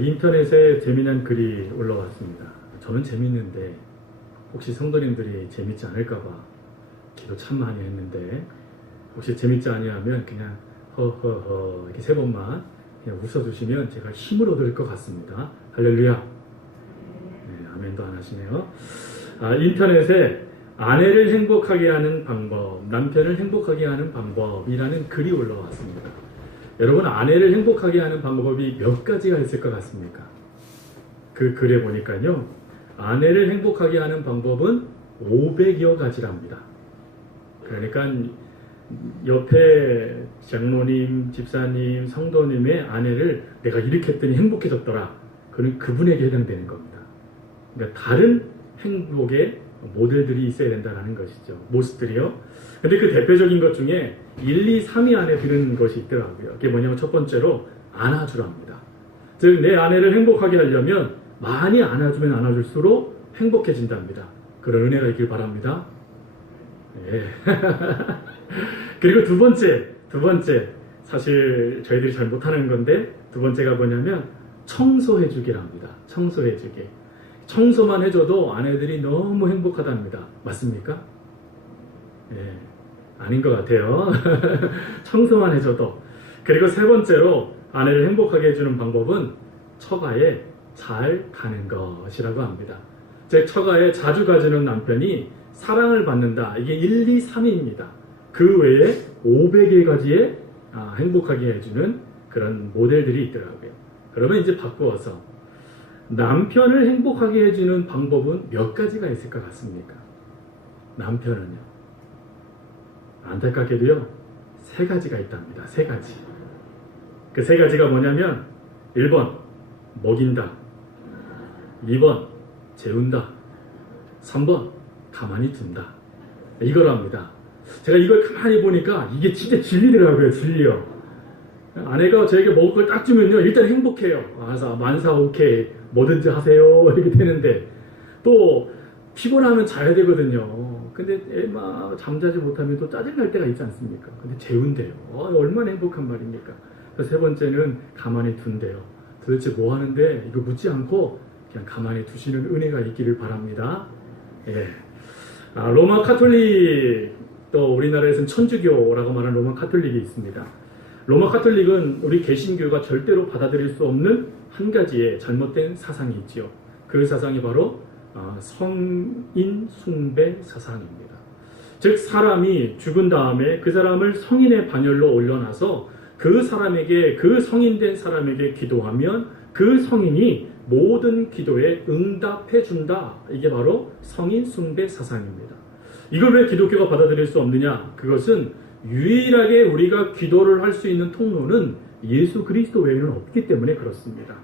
인터넷에 재미난 글이 올라왔습니다. 저는 재밌는데 혹시 성도님들이 재밌지 않을까봐 기도 참 많이 했는데, 혹시 재밌지 아니하면 그냥 허허허 이렇게 3번만 그냥 웃어주시면 제가 힘을 얻을 것 같습니다. 할렐루야. 네, 아멘도 안 하시네요. 인터넷에 아내를 행복하게 하는 방법, 남편을 행복하게 하는 방법이라는 글이 올라왔습니다. 여러분, 아내를 행복하게 하는 방법이 몇 가지가 있을 것 같습니까? 그 글에 보니까요, 아내를 행복하게 하는 방법은 500여 가지랍니다. 그러니까 옆에 장로님, 집사님, 성도님의 아내를 내가 이렇게 했더니 행복해졌더라, 그는 그분에게 해당되는 겁니다. 그러니까 다른 행복의 모델들이 있어야 된다는 것이죠. 모습들이요. 근데 그 대표적인 것 중에 1, 2, 3위 안에 드는 것이 있더라고요. 그게 뭐냐면 첫 번째로 안아주랍니다. 즉, 내 아내를 행복하게 하려면 많이 안아주면 안아줄수록 행복해진답니다. 그런 은혜가 있길 바랍니다. 예. 그리고 두 번째, 사실 저희들이 잘 못하는 건데, 두 번째가 뭐냐면 청소해주기랍니다. 청소해주기. 청소만 해줘도 아내들이 너무 행복하답니다. 맞습니까? 예, 아닌 것 같아요. 청소만 해줘도. 그리고 세 번째로 아내를 행복하게 해주는 방법은 처가에 잘 가는 것이라고 합니다. 즉, 처가에 자주 가주는 남편이 사랑을 받는다. 이게 1, 2, 3위입니다. 그 외에 500여 가지의 행복하게 해주는 그런 모델들이 있더라고요. 그러면 이제 바꾸어서 남편을 행복하게 해주는 방법은 몇 가지가 있을 것 같습니까? 남편은요, 안타깝게도요, 3가지가 있답니다. 3가지. 그 3가지가 뭐냐면 1번 먹인다, 2번 재운다, 3번 가만히 둔다. 이거랍니다. 제가 이걸 가만히 보니까 이게 진짜 진리더라고요. 진리요. 아내가 저에게 먹을 걸 딱 주면요, 일단 행복해요. 그래서 만사 오케이, 뭐든지 하세요, 이렇게 되는데, 또 피곤하면 자야 되거든요. 근데 막 잠자지 못하면 또 짜증날 때가 있지 않습니까? 근데 재운대요. 얼마나 행복한 말입니까? 세 번째는 가만히 둔대요. 도대체 뭐 하는데, 이거 묻지 않고 그냥 가만히 두시는 은혜가 있기를 바랍니다. 예. 로마 카톨릭, 또 우리나라에서는 천주교라고 말하는 로마 카톨릭이 있습니다. 로마 카톨릭은 우리 개신교가 절대로 받아들일 수 없는 한 가지의 잘못된 사상이 있지요. 그 사상이 바로 성인 숭배 사상입니다. 즉, 사람이 죽은 다음에 그 사람을 성인의 반열로 올려놔서 그 사람에게, 그 성인된 사람에게 기도하면 그 성인이 모든 기도에 응답해준다. 이게 바로 성인 숭배 사상입니다. 이걸 왜 기독교가 받아들일 수 없느냐? 그것은 유일하게 우리가 기도를 할 수 있는 통로는 예수 그리스도 외에는 없기 때문에 그렇습니다.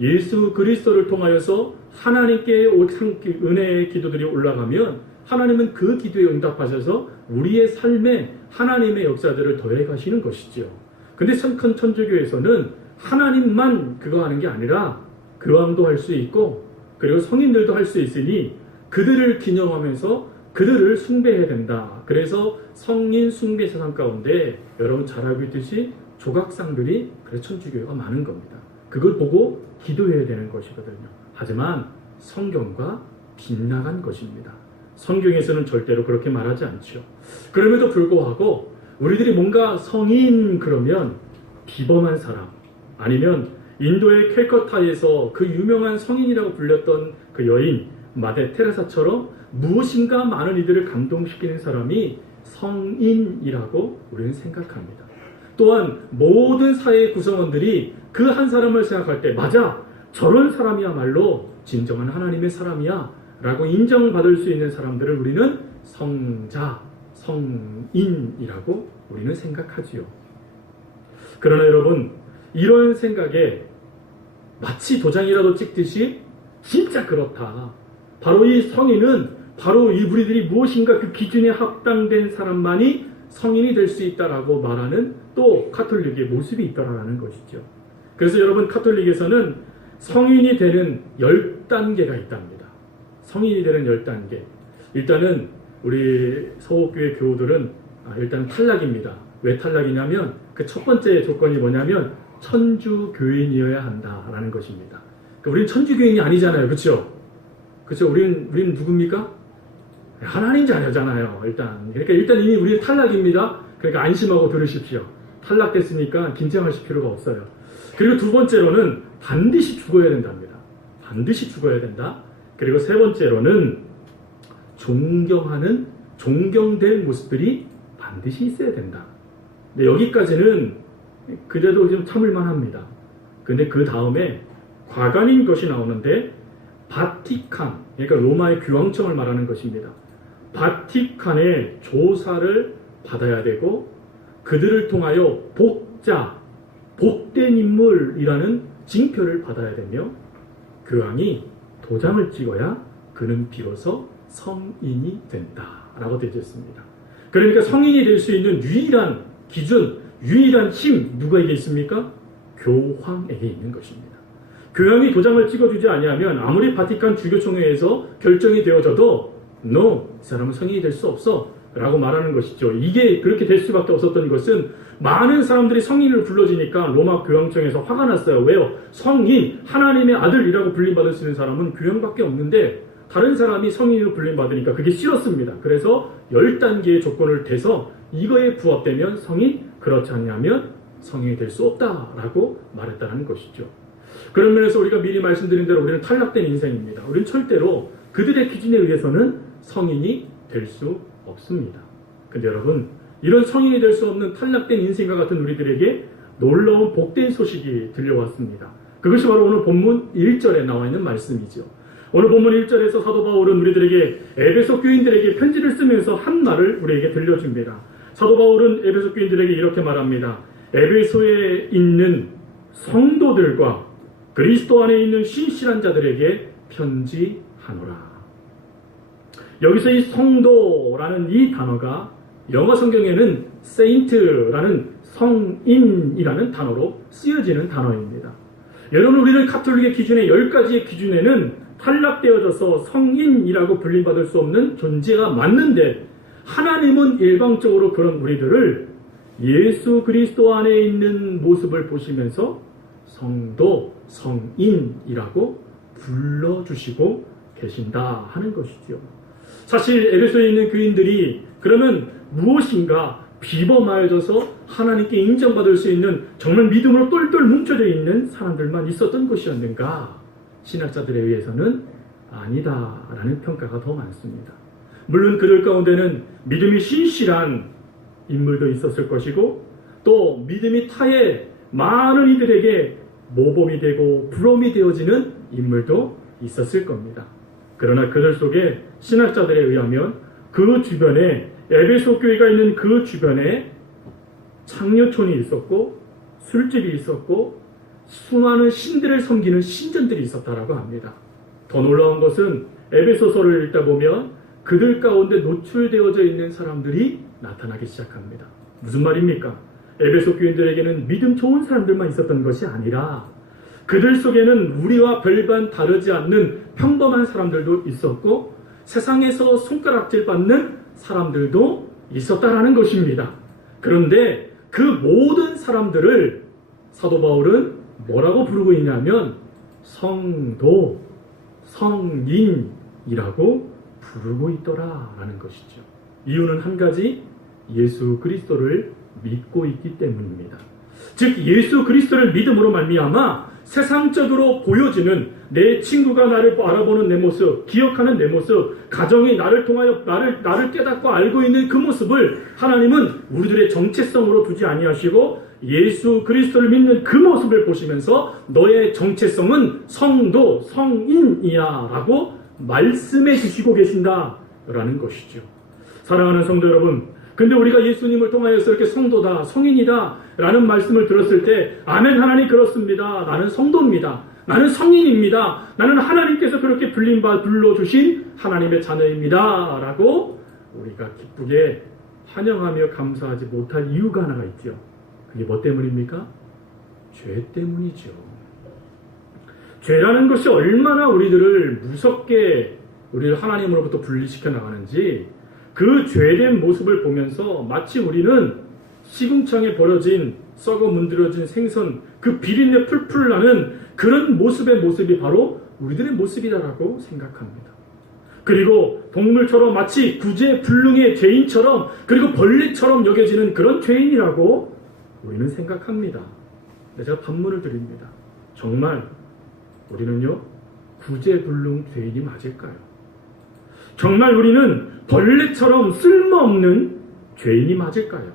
예수 그리스도를 통하여서 하나님께 은혜의 기도들이 올라가면 하나님은 그 기도에 응답하셔서 우리의 삶에 하나님의 역사들을 더해 가시는 것이죠. 근데 큰 천주교에서는 하나님만 그거 하는 게 아니라 교황도 할 수 있고, 그리고 성인들도 할 수 있으니 그들을 기념하면서 그들을 숭배해야 된다. 그래서 성인 숭배 사상 가운데 여러분 잘 알고 있듯이 조각상들이 그래 천주교가 많은 겁니다. 그걸 보고 기도해야 되는 것이거든요. 하지만 성경과 빗나간 것입니다. 성경에서는 절대로 그렇게 말하지 않죠. 그럼에도 불구하고 우리들이 뭔가 성인 그러면 비범한 사람, 아니면 인도의 캘커타에서 그 유명한 성인이라고 불렸던 그 여인 마대 테레사처럼 무엇인가 많은 이들을 감동시키는 사람이 성인이라고 우리는 생각합니다. 또한 모든 사회의 구성원들이 그 한 사람을 생각할 때, 맞아, 저런 사람이야말로 진정한 하나님의 사람이야 라고 인정받을 수 있는 사람들을 우리는 성자, 성인이라고 우리는 생각하지요. 그러나 여러분, 이런 생각에 마치 도장이라도 찍듯이 진짜 그렇다, 바로 이 성인은 바로 이 우리들이 무엇인가 그 기준에 합당된 사람만이 성인이 될 수 있다라고 말하는 또 카톨릭의 모습이 있다라는 것이죠. 그래서 여러분, 카톨릭에서는 성인이 되는 10단계가 있답니다. 성인이 되는 10단계. 일단은 우리 서옥교회 교우들은 일단 탈락입니다. 왜 탈락이냐면 그 첫 번째 조건이 뭐냐면 천주교인이어야 한다라는 것입니다. 그러니까 우리는 천주교인이 아니잖아요. 그렇죠? 그렇죠? 우리는 누굽니까? 하나님 자녀잖아요. 일단 이미 우리는 탈락입니다. 그러니까 안심하고 들으십시오. 탈락됐으니까 긴장하실 필요가 없어요. 그리고 두 번째로는 반드시 죽어야 된답니다. 반드시 죽어야 된다. 그리고 세 번째로는 존경될 모습들이 반드시 있어야 된다. 근데 여기까지는 그래도 좀 참을만 합니다. 근데 그 다음에 과관인 것이 나오는데 바티칸, 그러니까 로마의 교황청을 말하는 것입니다. 바티칸의 조사를 받아야 되고 그들을 통하여 복된 인물이라는 징표를 받아야 되며 교황이 도장을 찍어야 그는 비로소 성인이 된다라고 되어 있습니다. 그러니까 성인이 될 수 있는 유일한 기준, 유일한 힘 누구에게 있습니까? 교황에게 있는 것입니다. 교황이 도장을 찍어주지 아니하면 아무리 바티칸 주교총회에서 결정이 되어져도 이 사람은 성인이 될 수 없어 라고 말하는 것이죠. 이게 그렇게 될 수밖에 없었던 것은 많은 사람들이 성인을 불러주니까 로마 교황청에서 화가 났어요. 왜요? 성인, 하나님의 아들이라고 불림받을 수 있는 사람은 교황밖에 없는데 다른 사람이 성인으로 불림받으니까 그게 싫었습니다. 그래서 10단계의 조건을 대서 이거에 부합되면 성인, 그렇지 않냐면 성인이 될 수 없다라고 말했다는 것이죠. 그런 면에서 우리가 미리 말씀드린 대로 우리는 탈락된 인생입니다. 우리는 절대로 그들의 기준에 의해서는 성인이 될 수 없습니다. 근데 여러분, 이런 성인이 될 수 없는 탈락된 인생과 같은 우리들에게 놀라운 복된 소식이 들려왔습니다. 그것이 바로 오늘 본문 1절에 나와 있는 말씀이죠. 오늘 본문 1절에서 사도 바울은 우리들에게 에베소 교인들에게 편지를 쓰면서 한 말을 우리에게 들려줍니다. 사도 바울은 에베소 교인들에게 이렇게 말합니다. 에베소에 있는 성도들과 그리스도 안에 있는 신실한 자들에게 편지하노라. 여기서 이 성도라는 이 단어가 영어 성경에는 saint라는 성인이라는 단어로 쓰여지는 단어입니다. 여러분, 우리는 가톨릭의 기준의 10가지의 기준에는 탈락되어져서 성인이라고 불림받을 수 없는 존재가 맞는데 하나님은 일방적으로 그런 우리들을 예수 그리스도 안에 있는 모습을 보시면서 성도, 성인이라고 불러주시고 계신다 하는 것이죠. 사실 에베소에 있는 교인들이 그러면 무엇인가 비범하여져서 하나님께 인정받을 수 있는 정말 믿음으로 똘똘 뭉쳐져 있는 사람들만 있었던 것이었는가? 신학자들에 의해서는 아니다라는 평가가 더 많습니다. 물론 그들 가운데는 믿음이 신실한 인물도 있었을 것이고 또 믿음이 타의 많은 이들에게 모범이 되고 부름이 되어지는 인물도 있었을 겁니다. 그러나 그들 속에 신학자들에 의하면 그 주변에 에베소 교회가 있는 그 주변에 창녀촌이 있었고 술집이 있었고 수많은 신들을 섬기는 신전들이 있었다라고 합니다. 더 놀라운 것은 에베소서를 읽다 보면 그들 가운데 노출되어져 있는 사람들이 나타나기 시작합니다. 무슨 말입니까? 에베소 교인들에게는 믿음 좋은 사람들만 있었던 것이 아니라 그들 속에는 우리와 별반 다르지 않는 평범한 사람들도 있었고 세상에서 손가락질 받는 사람들도 있었다라는 것입니다. 그런데 그 모든 사람들을 사도 바울은 뭐라고 부르고 있냐면 성도, 성인이라고 부르고 있더라라는 것이죠. 이유는 한 가지, 예수 그리스도를 믿고 있기 때문입니다. 즉 예수 그리스도를 믿음으로 말미암아 세상적으로 보여지는 내 친구가 나를 알아보는 내 모습, 기억하는 내 모습, 가정이 나를 통하여 나를 깨닫고 알고 있는 그 모습을 하나님은 우리들의 정체성으로 두지 아니하시고 예수 그리스도를 믿는 그 모습을 보시면서 너의 정체성은 성도, 성인이야 라고 말씀해 주시고 계신다라는 것이죠. 사랑하는 성도 여러분, 근데 우리가 예수님을 통하여서 이렇게 성도다, 성인이다 라는 말씀을 들었을 때 아멘 하나님 그렇습니다. 나는 성도입니다. 나는 성인입니다. 나는 하나님께서 그렇게 불러주신 하나님의 자녀입니다 라고 우리가 기쁘게 환영하며 감사하지 못할 이유가 하나가 있죠. 그게 뭐 때문입니까? 죄 때문이죠. 죄라는 것이 얼마나 우리들을 무섭게 우리를 하나님으로부터 분리시켜 나가는지 그 죄된 모습을 보면서 마치 우리는 시궁창에 버려진 썩어 문드러진 생선, 그 비린내 풀풀 나는 그런 모습이 바로 우리들의 모습이다라고 생각합니다. 그리고 동물처럼 마치 구제불능의 죄인처럼, 그리고 벌레처럼 여겨지는 그런 죄인이라고 우리는 생각합니다. 근데 제가 반문을 드립니다. 정말 우리는요, 구제불능 죄인이 맞을까요? 정말 우리는 벌레처럼 쓸모없는 죄인이 맞을까요?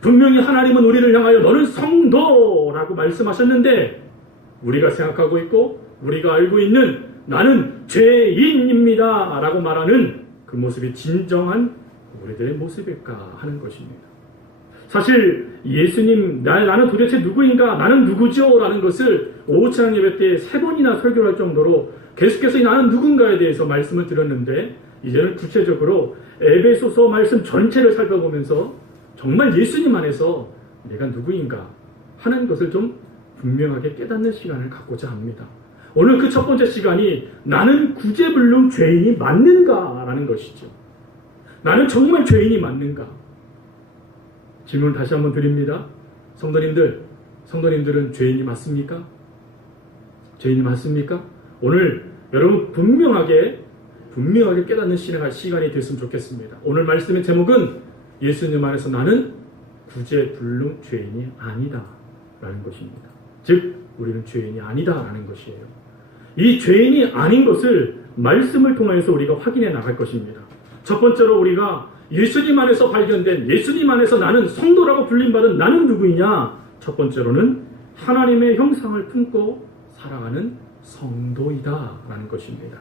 분명히 하나님은 우리를 향하여 너는 성도라고 말씀하셨는데, 우리가 생각하고 있고 우리가 알고 있는 나는 죄인입니다 라고 말하는 그 모습이 진정한 우리들의 모습일까 하는 것입니다. 사실 예수님, 나는 도대체 누구인가, 나는 누구죠? 라는 것을 오후찬양 예배 때 3번이나 설교를 할 정도로 계속해서 나는 누군가에 대해서 말씀을 드렸는데, 이제는 구체적으로 에베소서 말씀 전체를 살펴보면서 정말 예수님 안에서 내가 누구인가 하는 것을 좀 분명하게 깨닫는 시간을 갖고자 합니다. 오늘 그 첫 번째 시간이 나는 구제불능 죄인이 맞는가 라는 것이죠. 나는 정말 죄인이 맞는가? 질문을 다시 한번 드립니다. 성도님들은 죄인이 맞습니까? 죄인이 맞습니까? 오늘 여러분 분명하게 깨닫는 시간이 됐으면 좋겠습니다. 오늘 말씀의 제목은 예수님 안에서 나는 구제불능 죄인이 아니다 라는 것입니다. 즉 우리는 죄인이 아니다 라는 것이에요. 이 죄인이 아닌 것을 말씀을 통해서 우리가 확인해 나갈 것입니다. 첫 번째로 우리가 예수님 안에서 발견된, 예수님 안에서 나는 성도라고 불림받은 나는 누구이냐? 첫 번째로는 하나님의 형상을 품고 살아가는 성도이다 라는 것입니다.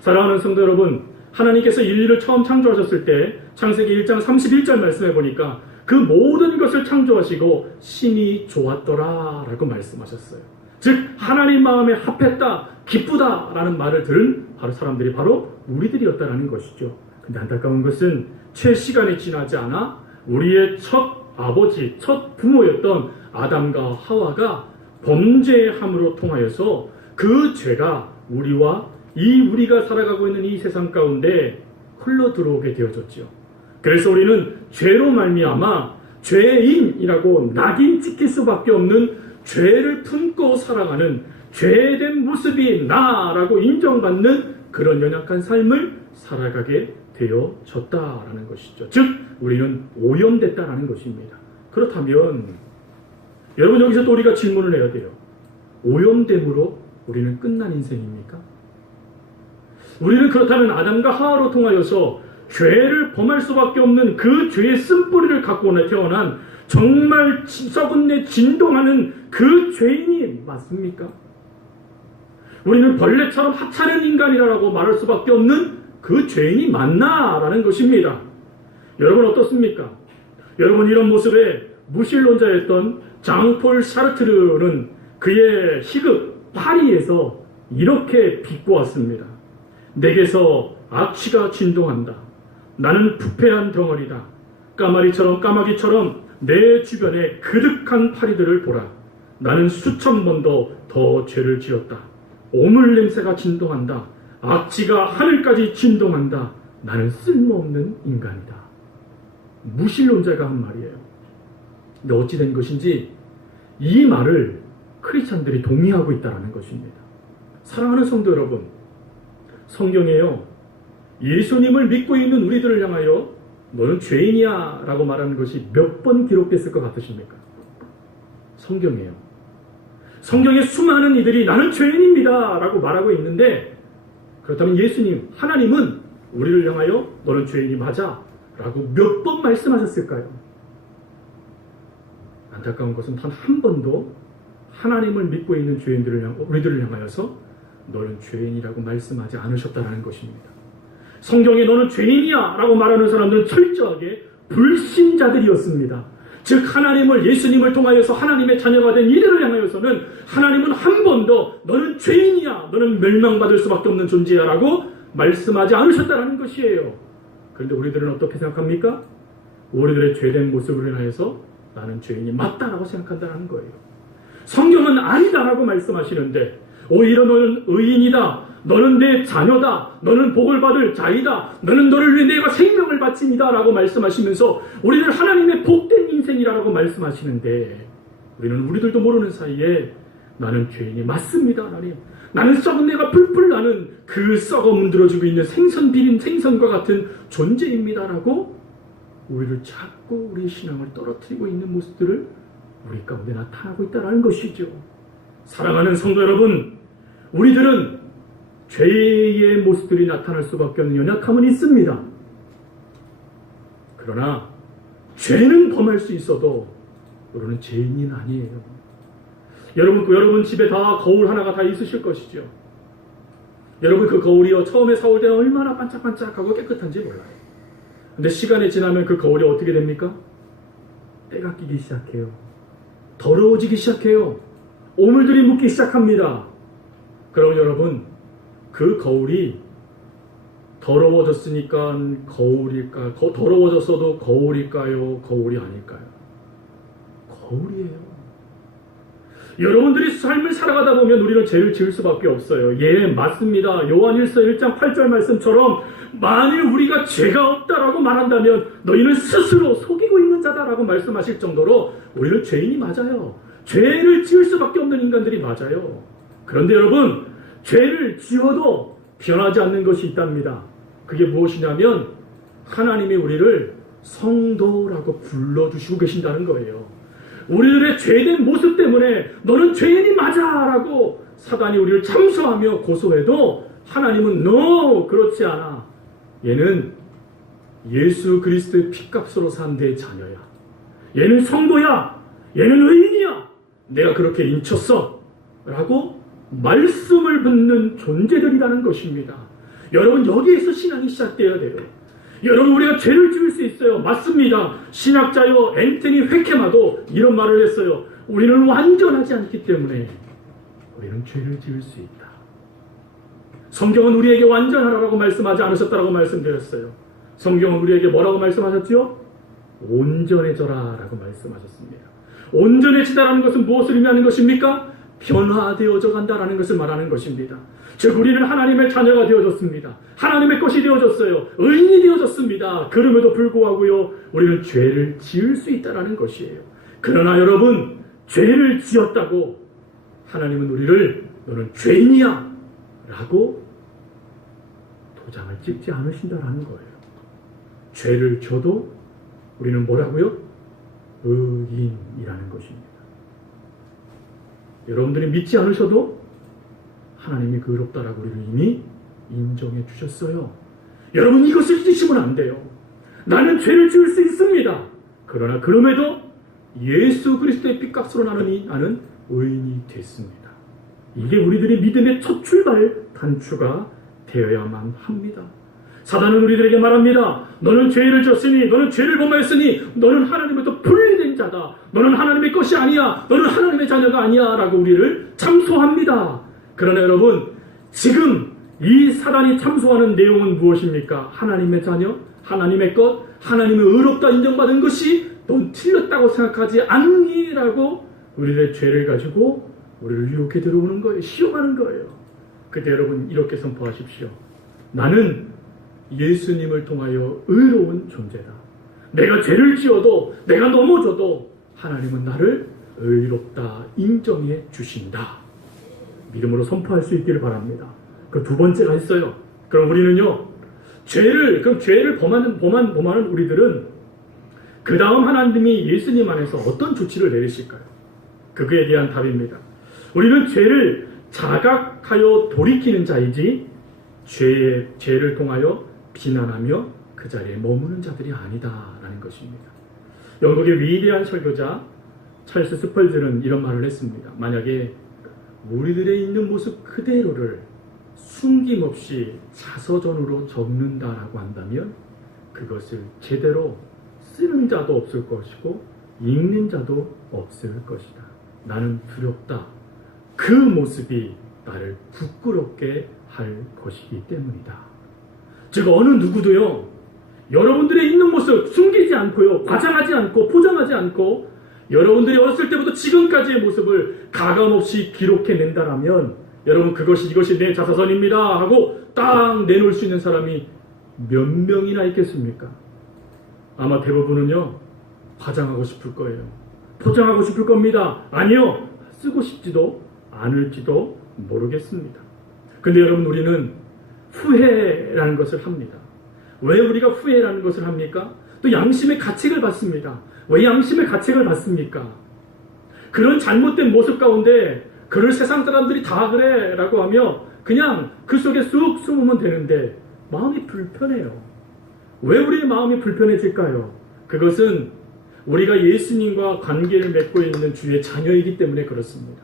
사랑하는 성도 여러분, 하나님께서 인류를 처음 창조하셨을 때 창세기 1장 31절 말씀해 보니까 그 모든 것을 창조하시고 심히 좋았더라 라고 말씀하셨어요. 즉 하나님 마음에 합했다, 기쁘다 라는 말을 들은 사람들이 바로 우리들이었다라는 것이죠. 근데 안타까운 것은 채 시간이 지나지 않아 우리의 첫 아버지, 첫 부모였던 아담과 하와가 범죄함으로 통하여서 그 죄가 우리가 살아가고 있는 이 세상 가운데 흘러 들어오게 되어졌죠. 그래서 우리는 죄로 말미암아 죄인이라고 낙인 찍힐 수밖에 없는 죄를 품고 살아가는 죄된 모습이 나라고 인정받는 그런 연약한 삶을 살아가게 되어졌다라는 것이죠. 즉 우리는 오염됐다라는 것입니다. 그렇다면 여러분 여기서 또 우리가 질문을 해야 돼요. 오염됨으로 우리는 끝난 인생입니까? 우리는 그렇다면 아담과 하와로 통하여서 죄를 범할 수밖에 없는 그 죄의 쓴뿌리를 갖고 태어난 정말 썩은 내 진동하는 그 죄인이 맞습니까? 우리는 벌레처럼 하찮은 인간이라고 말할 수밖에 없는 그 죄인이 맞나라는 것입니다. 여러분 어떻습니까? 여러분 이런 모습에 무신론자였던 장폴 사르트르는 그의 희극 파리에서 이렇게 비꼬았습니다. 내게서 악취가 진동한다. 나는 부패한 덩어리다. 까마귀처럼 내 주변에 그득한 파리들을 보라. 나는 수천 번도 더 죄를 지었다. 오물 냄새가 진동한다. 악취가 하늘까지 진동한다. 나는 쓸모없는 인간이다. 무신론자가 한 말이에요. 근데 어찌 된 것인지 이 말을 크리스찬들이 동의하고 있다는 것입니다. 사랑하는 성도 여러분, 성경에요, 예수님을 믿고 있는 우리들을 향하여 너는 죄인이야 라고 말하는 것이 몇 번 기록됐을 것 같으십니까? 성경이에요. 성경에 수많은 이들이 나는 죄인입니다 라고 말하고 있는데, 그렇다면 예수님, 하나님은 우리를 향하여 너는 죄인이 맞아 라고 몇 번 말씀하셨을까요? 안타까운 것은 단 한 번도 하나님을 믿고 있는 우리들을 향하여서 너는 죄인이라고 말씀하지 않으셨다는 것입니다. 성경에 너는 죄인이야 라고 말하는 사람들은 철저하게 불신자들이었습니다. 즉 하나님을, 예수님을 통하여서 하나님의 자녀가 된 이들을 향하여서는 하나님은 한 번도 너는 죄인이야, 너는 멸망받을 수밖에 없는 존재야 라고 말씀하지 않으셨다는 것이에요. 그런데 우리들은 어떻게 생각합니까? 우리들의 죄된 모습을 인하여서 나는 죄인이 맞다라고 생각한다는 거예요. 성경은 아니다라고 말씀하시는데 오히려 너는 의인이다. 너는 내 자녀다. 너는 복을 받을 자이다. 너를 위해 내가 생명을 바칩니다. 라고 말씀하시면서 우리는 하나님의 복된 인생이라고 말씀하시는데, 우리는 우리들도 모르는 사이에 나는 죄인이 맞습니다, 하나님. 나는 썩은 내가 풀풀 나는 그 썩어 문드러지고 있는 생선 비린 생선과 같은 존재입니다라고 우리를 자꾸 우리의 신앙을 떨어뜨리고 있는 모습들을 우리 가운데 나타나고 있다는 것이죠. 사랑하는 성도 여러분, 우리들은 죄의 모습들이 나타날 수밖에 없는 연약함은 있습니다. 그러나 죄는 범할 수 있어도 우리는 죄인은 아니에요. 여러분 집에 다 거울 하나가 다 있으실 것이죠. 여러분 그 거울이요, 처음에 사올 때는 얼마나 반짝반짝하고 깨끗한지 몰라요. 근데 시간이 지나면 그 거울이 어떻게 됩니까? 때가 끼기 시작해요. 더러워지기 시작해요. 오물들이 묻기 시작합니다. 그럼 여러분, 그 거울이 더러워졌으니까 거울일까? 더러워졌어도 거울일까요? 거울이 아닐까요? 거울이에요. 여러분들이 삶을 살아가다 보면 우리는 죄를 지을 수밖에 없어요. 예, 맞습니다. 요한일서 1장 8절 말씀처럼 만일 우리가 죄가 없다라고 말한다면 너희는 스스로 속이고 있는 자다라고 말씀하실 정도로 우리는 죄인이 맞아요. 죄를 지을 수밖에 없는 인간들이 맞아요. 그런데 여러분, 죄를 지어도 변하지 않는 것이 있답니다. 그게 무엇이냐면 하나님이 우리를 성도라고 불러주시고 계신다는 거예요. 우리들의 죄된 모습 때문에 너는 죄인이 맞아 라고 사단이 우리를 참소하며 고소해도 하나님은 no, 그렇지 않아. 얘는 예수 그리스도의 피값으로 산 내 자녀야. 얘는 성도야. 얘는 의인이야. 내가 그렇게 인쳤어 라고 말씀을 듣는 존재들이라는 것입니다. 여러분, 여기에서 신앙이 시작되어야 돼요. 여러분, 우리가 죄를 지을 수 있어요. 맞습니다. 신학자요 앤토니 회케마도 이런 말을 했어요. 우리는 완전하지 않기 때문에 우리는 죄를 지을 수 있다. 성경은 우리에게 완전하라고 말씀하지 않으셨다라고 말씀드렸어요. 성경은 우리에게 뭐라고 말씀하셨죠? 온전해져라 라고 말씀하셨습니다. 온전해지다라는 것은 무엇을 의미하는 것입니까? 변화되어져 간다라는 것을 말하는 것입니다. 즉 우리는 하나님의 자녀가 되어졌습니다. 하나님의 것이 되어졌어요. 의인이 되어졌습니다. 그럼에도 불구하고요, 우리는 죄를 지을 수 있다라는 것이에요. 그러나 여러분, 죄를 지었다고 하나님은 우리를 너는 죄인이야 라고 도장을 찍지 않으신다라는 거예요. 죄를 져도 우리는 뭐라고요? 의인이라는 것입니다. 여러분들이 믿지 않으셔도 하나님이 그 의롭다라고 우리를 이미 인정해 주셨어요. 여러분, 이것을 잊으시면 안 돼요. 나는 죄를 지을 수 있습니다. 그러나 그럼에도 예수 그리스도의 피값으로 나는 의인이 됐습니다. 이게 우리들의 믿음의 첫 출발 단추가 되어야만 합니다. 사단은 우리들에게 말합니다. 너는 죄를 졌으니, 너는 죄를 범하였으니 너는 하나님으로부터 분리된 자다. 너는 하나님의 것이 아니야. 너는 하나님의 자녀가 아니야 라고 우리를 참소합니다. 그러나 여러분, 지금 이 사단이 참소하는 내용은 무엇입니까? 하나님의 자녀, 하나님의 것, 하나님의 의롭다 인정받은 것이 넌 틀렸다고 생각하지 않니? 라고 우리의 죄를 가지고 우리를 유혹해 들어오는 거예요. 시험하는 거예요. 그때 여러분 이렇게 선포하십시오. 나는 예수님을 통하여 의로운 존재다. 내가 죄를 지어도, 내가 넘어져도 하나님은 나를 의롭다 인정해 주신다. 믿음으로 선포할 수 있기를 바랍니다. 그 두 번째가 있어요. 그럼 우리는요, 죄를 범하는 우리들은 그 다음 하나님이 예수님 안에서 어떤 조치를 내리실까요? 그거에 대한 답입니다. 우리는 죄를 자각하여 돌이키는 자이지 죄를 통하여 비난하며 그 자리에 머무는 자들이 아니다라는 것입니다. 영국의 위대한 설교자 찰스 스펄즈는 이런 말을 했습니다. 만약에 우리들의 있는 모습 그대로를 숨김없이 자서전으로 적는다라고 한다면 그것을 제대로 쓰는 자도 없을 것이고 읽는 자도 없을 것이다. 나는 두렵다. 그 모습이 나를 부끄럽게 할 것이기 때문이다. 즉 어느 누구도요, 여러분들의 있는 모습 숨기지 않고요, 과장하지 않고 포장하지 않고 여러분들이 어렸을 때부터 지금까지의 모습을 가감없이 기록해낸다라면 여러분 이것이 내 자사선입니다 하고 딱 내놓을 수 있는 사람이 몇 명이나 있겠습니까? 아마 대부분은요 화장하고 싶을 거예요. 포장하고 싶을 겁니다. 아니요, 쓰고 싶지도 않을지도 모르겠습니다. 근데 여러분, 우리는 후회라는 것을 합니다. 왜 우리가 후회라는 것을 합니까? 또 양심의 가책을 받습니다. 왜 양심의 가책을 받습니까? 그런 잘못된 모습 가운데 그를 세상 사람들이 다 그래 라고 하며 그냥 그 속에 쑥 숨으면 되는데 마음이 불편해요. 왜 우리의 마음이 불편해질까요? 그것은 우리가 예수님과 관계를 맺고 있는 주의 자녀이기 때문에 그렇습니다.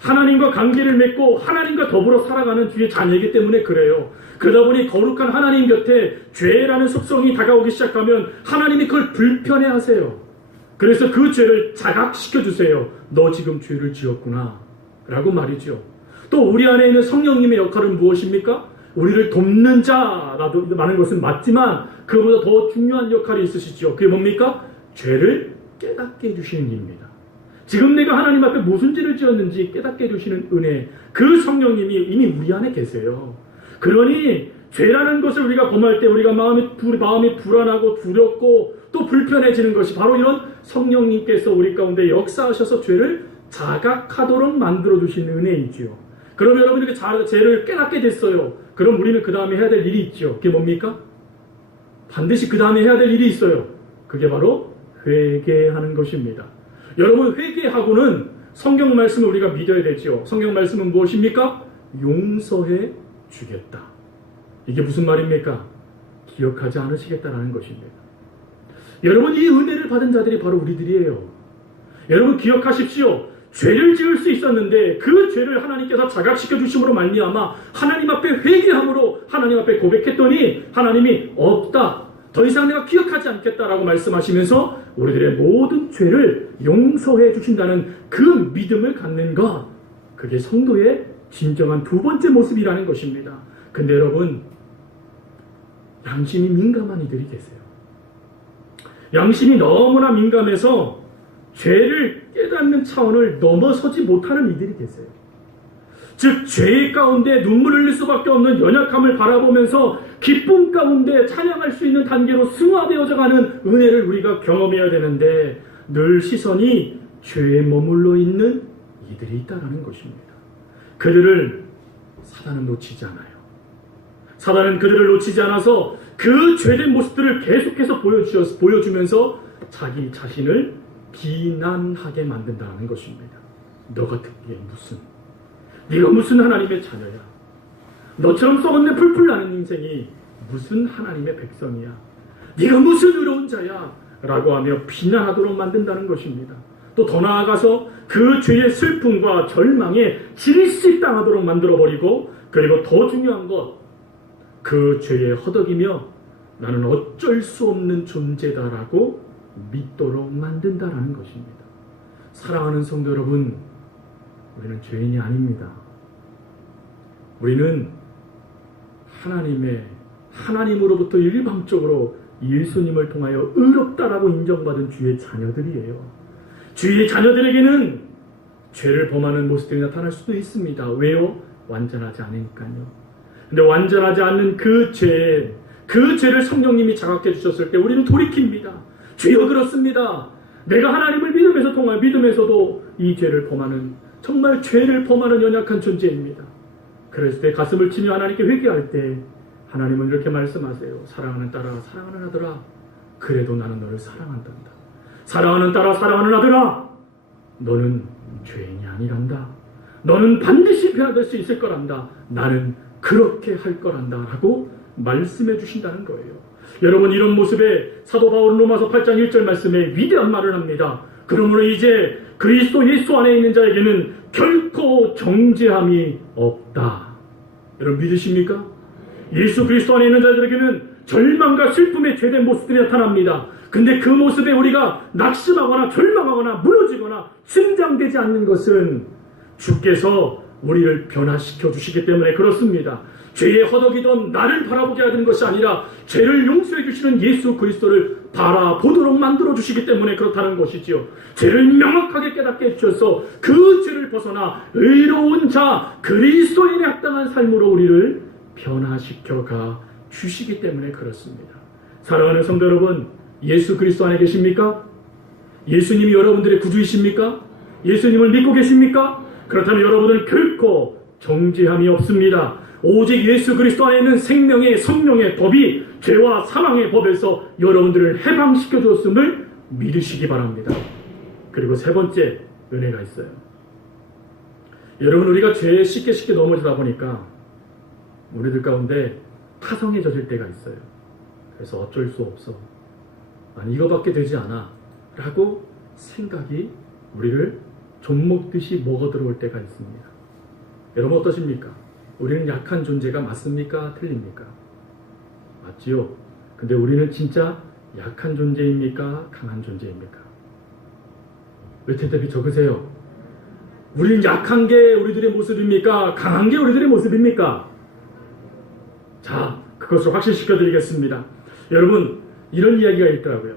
하나님과 관계를 맺고 하나님과 더불어 살아가는 주의 자녀이기 때문에 그래요. 그러다 보니 거룩한 하나님 곁에 죄라는 속성이 다가오기 시작하면 하나님이 그걸 불편해하세요. 그래서 그 죄를 자각시켜주세요. 너 지금 죄를 지었구나 라고 말이죠. 또 우리 안에 있는 성령님의 역할은 무엇입니까? 우리를 돕는 자라도 많은 것은 맞지만 그보다 더 중요한 역할이 있으시죠. 그게 뭡니까? 죄를 깨닫게 해주시는 일입니다. 지금 내가 하나님 앞에 무슨 죄를 지었는지 깨닫게 해주시는 은혜, 그 성령님이 이미 우리 안에 계세요. 그러니 죄라는 것을 우리가 범할 때 우리가 마음이 불안하고 두렵고 또 불편해지는 것이 바로 이런 성령님께서 우리 가운데 역사하셔서 죄를 자각하도록 만들어주시는 은혜이지요. 그럼 여러분 이렇게 죄를 깨닫게 됐어요. 그럼 우리는 그 다음에 해야 될 일이 있죠. 그게 뭡니까? 반드시 그 다음에 해야 될 일이 있어요. 그게 바로 회개하는 것입니다. 여러분, 회개하고는 성경 말씀을 우리가 믿어야 되죠. 성경 말씀은 무엇입니까? 용서해 주겠다. 이게 무슨 말입니까? 기억하지 않으시겠다라는 것입니다. 여러분, 이 은혜를 받은 자들이 바로 우리들이에요. 여러분 기억하십시오. 죄를 지을 수 있었는데 그 죄를 하나님께서 자각시켜 주심으로 말미암아 하나님 앞에 회개함으로 하나님 앞에 고백했더니 하나님이 없다, 더 이상 내가 기억하지 않겠다라고 말씀하시면서 우리들의 모든 죄를 용서해 주신다는 그 믿음을 갖는 것, 그게 성도의 진정한 두 번째 모습이라는 것입니다. 근데 여러분, 양심이 민감한 이들이 계세요. 양심이 너무나 민감해서 죄를 깨닫는 차원을 넘어서지 못하는 이들이 계세요. 즉, 죄 가운데 눈물을 흘릴 수밖에 없는 연약함을 바라보면서 기쁨 가운데 찬양할 수 있는 단계로 승화되어져 가는 은혜를 우리가 경험해야 되는데 늘 시선이 죄에 머물러 있는 이들이 있다는 것입니다. 그들을 사단은 놓치지 않아요. 사단은 그들을 놓치지 않아서 그 죄된 모습들을 계속해서 보여주면서 자기 자신을 비난하게 만든다는 것입니다. 너가 듣기에 네가 무슨 하나님의 자녀야? 너처럼 썩었네 풀풀 나는 인생이 무슨 하나님의 백성이야? 네가 무슨 의로운 자야? 라고 하며 비난하도록 만든다는 것입니다. 또 더 나아가서 그 죄의 슬픔과 절망에 질식당하도록 만들어버리고, 그리고 더 중요한 것, 그 죄에 허덕이며 나는 어쩔 수 없는 존재다라고 믿도록 만든다라는 것입니다. 사랑하는 성도 여러분, 우리는 죄인이 아닙니다. 우리는 하나님으로부터 일방적으로 예수님을 통하여 의롭다라고 인정받은 주의 자녀들이에요. 주의 자녀들에게는 죄를 범하는 모습들이 나타날 수도 있습니다. 왜요? 완전하지 않으니까요. 근데 완전하지 않는 그 죄를 성령님이 자각해 주셨을 때 우리는 돌이킵니다. 주여, 그렇습니다. 내가 하나님을 믿으면서도 이 죄를 범하는, 정말 죄를 범하는 연약한 존재입니다. 그랬을 때 가슴을 치며 하나님께 회개할 때 하나님은 이렇게 말씀하세요. 사랑하는 딸아, 사랑하는 아들아, 그래도 나는 너를 사랑한단다. 사랑하는 딸아, 사랑하는 아들아, 너는 죄인이 아니란다. 너는 반드시 변화될 수 있을 거란다. 나는 그렇게 할 거란다 라고 말씀해 주신다는 거예요. 여러분, 이런 모습에 사도 바울은 로마서 8장 1절 말씀에 위대한 말을 합니다. 그러므로 이제 그리스도 예수 안에 있는 자에게는 결코 정죄함이 없다. 여러분 믿으십니까? 예수 그리스도 안에 있는 자들에게는 절망과 슬픔의 죄된 모습들이 나타납니다. 근데 그 모습에 우리가 낙심하거나 절망하거나 무너지거나 심장되지 않는 것은 주께서 우리를 변화시켜 주시기 때문에 그렇습니다. 죄에 허덕이던 나를 바라보게 하는 것이 아니라 죄를 용서해 주시는 예수 그리스도를 바라보도록 만들어 주시기 때문에 그렇다는 것이지요. 죄를 명확하게 깨닫게 해주셔서 그 죄를 벗어나 의로운 자 그리스도인에 합당한 삶으로 우리를 변화시켜 가 주시기 때문에 그렇습니다. 사랑하는 성도 여러분, 예수 그리스도 안에 계십니까? 예수님이 여러분들의 구주이십니까? 예수님을 믿고 계십니까? 그렇다면 여러분은 결코 정죄함이 없습니다. 오직 예수 그리스도 안에 있는 생명의 성령의 법이 죄와 사망의 법에서 여러분들을 해방시켜 주었음을 믿으시기 바랍니다. 그리고 세 번째 은혜가 있어요. 여러분, 우리가 죄에 쉽게 넘어지다 보니까 우리들 가운데 타성에 젖을 때가 있어요. 그래서 어쩔 수 없어, 아니 이거밖에 되지 않아 라고 생각이 우리를 좀 먹듯이 먹어 들어올 때가 있습니다. 여러분 어떠십니까? 우리는 약한 존재가 맞습니까? 틀립니까? 맞지요? 근데 우리는 진짜 약한 존재입니까? 강한 존재입니까? 왜 대답이 적으세요? 우리는 약한 게 우리들의 모습입니까? 강한 게 우리들의 모습입니까? 자, 그것을 확신시켜 드리겠습니다. 여러분, 이런 이야기가 있더라고요.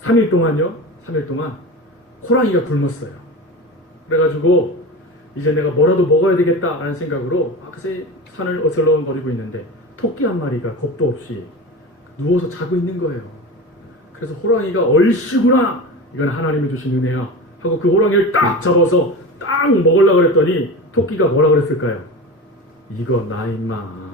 3일 동안 호랑이가 굶었어요. 그래가지고 이제 내가 뭐라도 먹어야 되겠다라는 생각으로 막세 산을 어슬렁거리고 있는데 토끼 한 마리가 겁도 없이 누워서 자고 있는 거예요. 그래서 호랑이가 얼씨구나, 이건 하나님이 주신 은혜야 하고 그 호랑이를 딱 잡아서 딱 먹으려고 그랬더니 토끼가 뭐라 그랬을까요? 이거 나 임마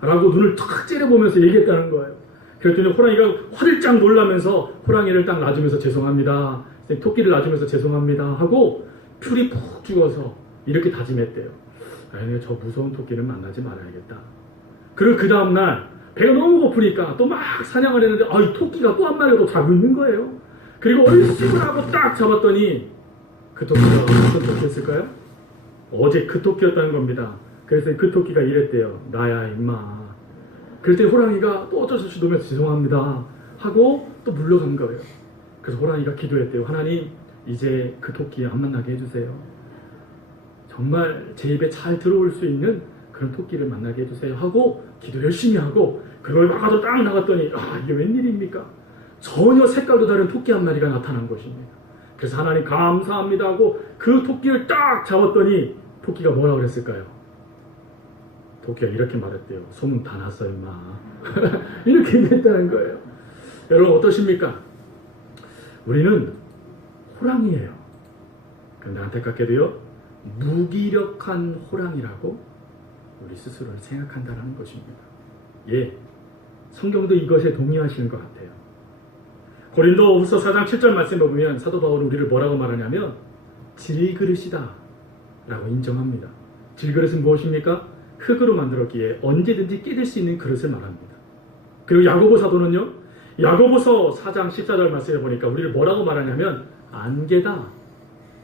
라고 눈을 탁 째려보면서 얘기했다는 거예요. 그랬더니 호랑이가 화들짝 놀라면서 호랑이를 딱 놔주면서 죄송합니다, 토끼를 놔주면서 죄송합니다 하고 풀이 푹 죽어서 이렇게 다짐했대요. 아니, 저 무서운 토끼는 만나지 말아야겠다. 그리고 그 다음날 배가 너무 고프니까 또 막 사냥을 했는데 이 토끼가 또 한 마리가 또 자고 있는 거예요. 그리고 얼씨구 하고 딱 잡았더니 그 토끼가 어떤 토끼였을까요? 어제 그 토끼였다는 겁니다. 그래서 그 토끼가 이랬대요. 나야 임마. 그럴 때 호랑이가 또 어쩔 수 없이 놀면서 죄송합니다 하고 또 물러간 거예요. 그래서 호랑이가 기도했대요. 하나님, 이제 그 토끼 안 만나게 해주세요. 정말 제 입에 잘 들어올 수 있는 그런 토끼를 만나게 해주세요 하고 기도 열심히 하고 그걸 막아서 딱 나갔더니 이게 웬일입니까? 전혀 색깔도 다른 토끼 한 마리가 나타난 것입니다. 그래서 하나님 감사합니다 하고 그 토끼를 딱 잡았더니 토끼가 뭐라 그랬을까요? 토끼가 이렇게 말했대요. 소문 다 났어 임마. 이렇게 얘기했다는 거예요. 여러분 어떠십니까? 우리는 호랑이에요. 그런데 안타깝게도요, 무기력한 호랑이라고 우리 스스로를 생각한다는 것입니다. 예, 성경도 이것에 동의하시는 것 같아요. 고린도후서 4장 7절 말씀에 보면 사도 바울은 우리를 뭐라고 말하냐면 질그릇이다 라고 인정합니다. 질그릇은 무엇입니까? 흙으로 만들었기에 언제든지 깨질 수 있는 그릇을 말합니다. 그리고 야고보 사도는요, 야고보서 4장 14절 말씀에 보니까 우리를 뭐라고 말하냐면 안개다.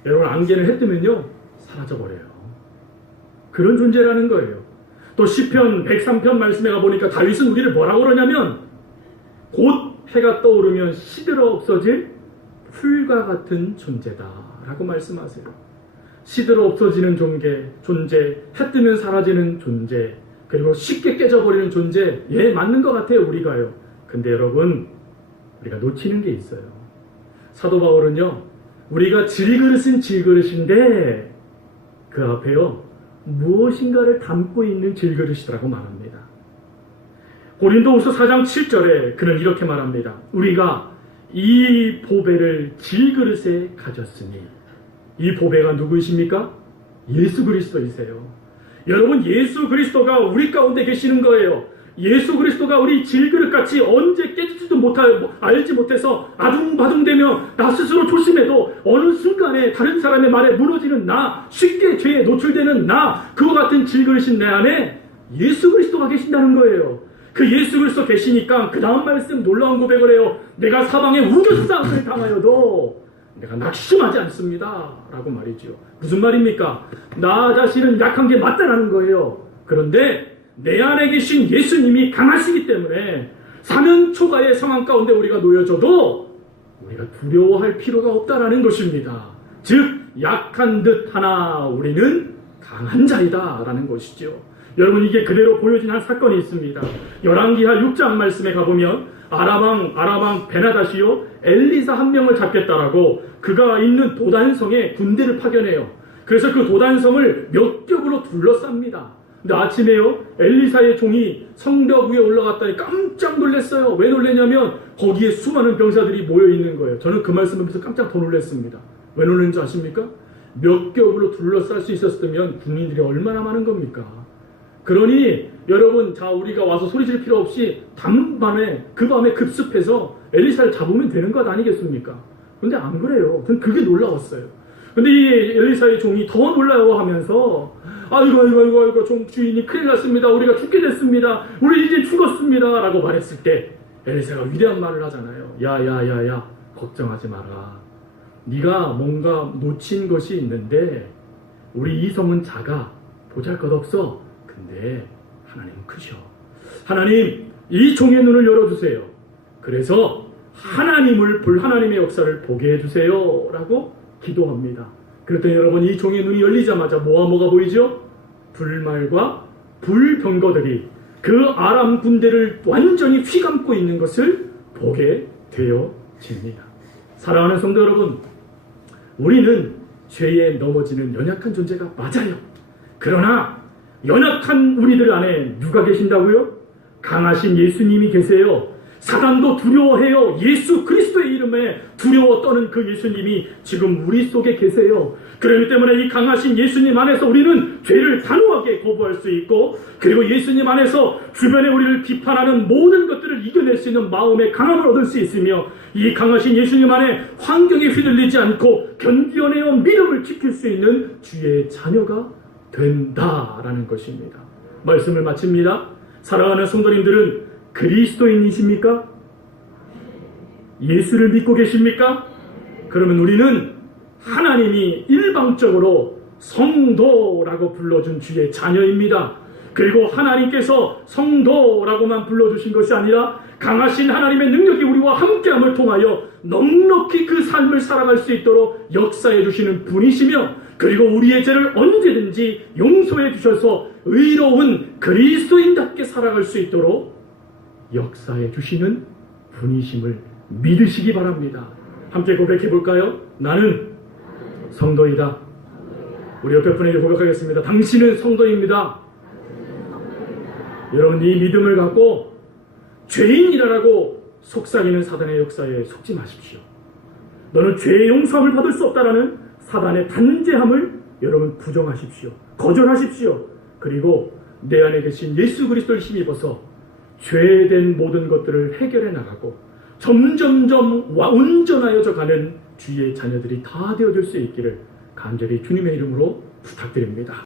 여러분, 안개는 해 뜨면요 사라져버려요. 그런 존재라는 거예요. 또 시편 103편 말씀에 가보니까 다윗은 우리를 뭐라고 그러냐면 곧 해가 떠오르면 시들어 없어질 풀과 같은 존재다 라고 말씀하세요. 시들어 없어지는 존재, 해 뜨면 사라지는 존재, 그리고 쉽게 깨져버리는 존재, 예, 맞는 것 같아요, 우리가요. 근데 여러분, 우리가 놓치는 게 있어요. 사도 바울은요, 우리가 질그릇은 질그릇인데 그 앞에요 무엇인가를 담고 있는 질그릇이라고 말합니다. 고린도후서 4장 7절에 그는 이렇게 말합니다. 우리가 이 보배를 질그릇에 가졌으니, 이 보배가 누구이십니까? 예수 그리스도이세요. 여러분, 예수 그리스도가 우리 가운데 계시는 거예요. 예수 그리스도가 우리 질그릇같이 언제 깨지지도 알지 못해서 아둥바둥대며 나 스스로 조심해도 어느 순간에 다른 사람의 말에 무너지는 나, 쉽게 죄에 노출되는 나, 그와 같은 질그릇인 내 안에 예수 그리스도가 계신다는 거예요. 그 예수 그리스도 계시니까 그 다음 말씀 놀라운 고백을 해요. 내가 사방에 우겨싸움을 당하여도 내가 낙심하지 않습니다 라고 말이죠. 무슨 말입니까? 나 자신은 약한 게 맞다라는 거예요. 그런데 내 안에 계신 예수님이 강하시기 때문에 사면 초가의 상황 가운데 우리가 놓여져도 우리가 두려워할 필요가 없다라는 것입니다. 즉 약한 듯 하나 우리는 강한 자이다 라는 것이죠. 여러분, 이게 그대로 보여진 한 사건이 있습니다. 열왕기하 6장 말씀에 가보면 아람왕 베나다시요 엘리사 한 명을 잡겠다라고 그가 있는 도단성에 군대를 파견해요. 그래서 그 도단성을 몇 겹으로 둘러쌉니다. 근데 아침에요, 엘리사의 종이 성벽 위에 올라갔다니 깜짝 놀랐어요. 왜 놀랐냐면 거기에 수많은 병사들이 모여 있는 거예요. 저는 그 말씀을 보면서 깜짝 더 놀랐습니다. 왜 놀랐는지 아십니까? 몇 겹으로 둘러쌀 수 있었으면 군인들이 얼마나 많은 겁니까? 그러니 여러분, 자, 우리가 와서 소리질 필요 없이 그 밤에 급습해서 엘리사를 잡으면 되는 것 아니겠습니까? 근데 안 그래요. 전 그게 놀라웠어요. 근데 이 엘리사의 종이 더 놀라워하면서 아이고 종 주인이 큰일 났습니다. 우리가 죽게 됐습니다. 우리 이제 죽었습니다. 라고 말했을 때 엘리사가 위대한 말을 하잖아요. 야 걱정하지 마라. 네가 뭔가 놓친 것이 있는데 우리 이 성은 작아 보잘것없어. 근데 하나님은 크셔. 하나님, 이 종의 눈을 열어주세요. 그래서 하나님의 역사를 보게 해주세요 라고 기도합니다. 그랬더니 여러분, 이 종의 눈이 열리자마자 뭐가 보이죠? 불말과 불병거들이 그 아람 군대를 완전히 휘감고 있는 것을 보게 되어집니다. 사랑하는 성도 여러분, 우리는 죄에 넘어지는 연약한 존재가 맞아요. 그러나 연약한 우리들 안에 누가 계신다고요? 강하신 예수님이 계세요. 사단도 두려워해요. 예수 그리스도의 이름에 두려워 떠는 그 예수님이 지금 우리 속에 계세요. 그렇기 때문에 이 강하신 예수님 안에서 우리는 죄를 단호하게 거부할 수 있고, 그리고 예수님 안에서 주변에 우리를 비판하는 모든 것들을 이겨낼 수 있는 마음의 강함을 얻을 수 있으며, 이 강하신 예수님 안에 환경에 휘둘리지 않고 견디어내어 믿음을 지킬 수 있는 주의 자녀가 된다라는 것입니다. 말씀을 마칩니다. 사랑하는 성도님들은 그리스도인이십니까? 예수를 믿고 계십니까? 그러면 우리는 하나님이 일방적으로 성도라고 불러준 주의 자녀입니다. 그리고 하나님께서 성도라고만 불러주신 것이 아니라 강하신 하나님의 능력이 우리와 함께함을 통하여 넉넉히 그 삶을 살아갈 수 있도록 역사해 주시는 분이시며, 그리고 우리의 죄를 언제든지 용서해 주셔서 의로운 그리스도인답게 살아갈 수 있도록 역사해 주시는 분이심을 믿으시기 바랍니다. 함께 고백해 볼까요? 나는 성도이다. 우리 옆에 분에게 고백하겠습니다. 당신은 성도입니다. 여러분, 이 믿음을 갖고 죄인이라고 속삭이는 사단의 역사에 속지 마십시오. 너는 죄의 용서함을 받을 수 없다라는 사단의 단죄함을 여러분 부정하십시오. 거절하십시오. 그리고 내 안에 계신 예수 그리스도를 힘입어서 죄된 모든 것들을 해결해 나가고 점점점 온전하여져 가는 주의 자녀들이 다 되어줄 수 있기를 간절히 주님의 이름으로 부탁드립니다.